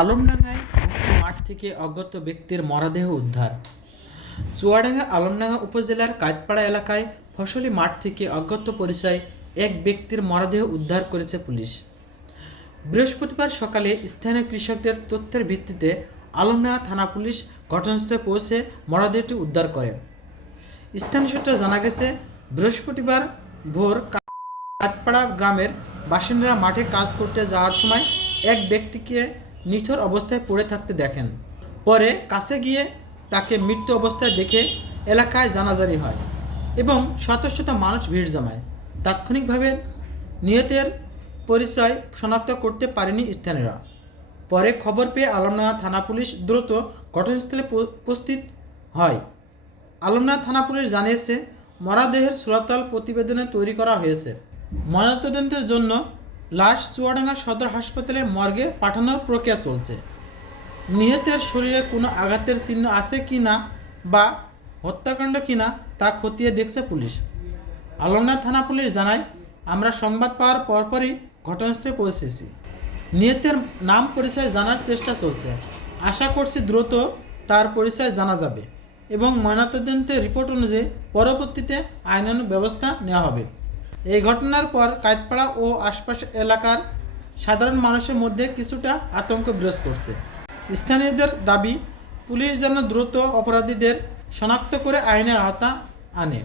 আলমডাঙ্গায় মাঠ থেকে অজ্ঞাত ব্যক্তির মরদেহ উদ্ধার। চুয়াডাঙ্গার আলমডাঙ্গা উপজেলার কাঁচপাড়া এলাকায় ফসলি মাঠ থেকে অজ্ঞাত পরিচয় এক ব্যক্তির মরদেহ উদ্ধার করেছে পুলিশ। বৃহস্পতিবার সকালে স্থানীয় কৃষকদের তথ্যের ভিত্তিতে আলমডাঙ্গা থানা পুলিশ ঘটনাস্থলে পৌঁছে মরদেহটি উদ্ধার করে। স্থানীয় সূত্রে জানা গেছে, বৃহস্পতিবার ভোর কাঠপাড়া গ্রামের বাসিন্দারা মাঠে কাজ করতে যাওয়ার সময় এক ব্যক্তিকে নিথর অবস্থায় পড়ে থাকতে দেখেন। পরে কাছে গিয়ে তাকে মৃত্যু অবস্থায় দেখে এলাকায় জানাজানি হয় এবং শত শত মানুষ ভিড় জমায়। তাৎক্ষণিকভাবে নিহতের পরিচয় শনাক্ত করতে পারেনি স্থানীয়রা। পরে খবর পেয়ে আলমডাঙ্গা থানা পুলিশ দ্রুত ঘটনাস্থলে উপস্থিত হয়। আলমডাঙ্গা থানা পুলিশ জানিয়েছে, মরদেহের সুরতহাল প্রতিবেদনে তৈরি করা হয়েছে। ময়নাতদন্তের জন্য লাশ চুয়াডাঙ্গা সদর হাসপাতালে মর্গে পাঠানোর প্রক্রিয়া চলছে। নিহতের শরীরে কোনো আঘাতের চিহ্ন আছে কি না বা হত্যাকাণ্ড কিনা তা খতিয়ে দেখছে পুলিশ। আলমডাঙ্গা থানা পুলিশ জানায়, আমরা সংবাদ পাওয়ার পরপরই ঘটনাস্থলে পৌঁছেছি। নিহতের নাম পরিচয় জানার চেষ্টা চলছে। আশা করছি দ্রুত তার পরিচয় জানা যাবে এবং ময়নাতদন্তের রিপোর্ট অনুযায়ী পরবর্তীতে আইনানুগ ব্যবস্থা নেওয়া হবে। এই ঘটনার পর কাঁচপাড়া ও আশপাশের এলাকার সাধারণ মানুষের মধ্যে কিছুটা আতঙ্ক বিরাজ করছে। স্থানীয়দের দাবি, পুলিশ যেন দ্রুত অপরাধীদের শনাক্ত করে আইনের আওতা আনে।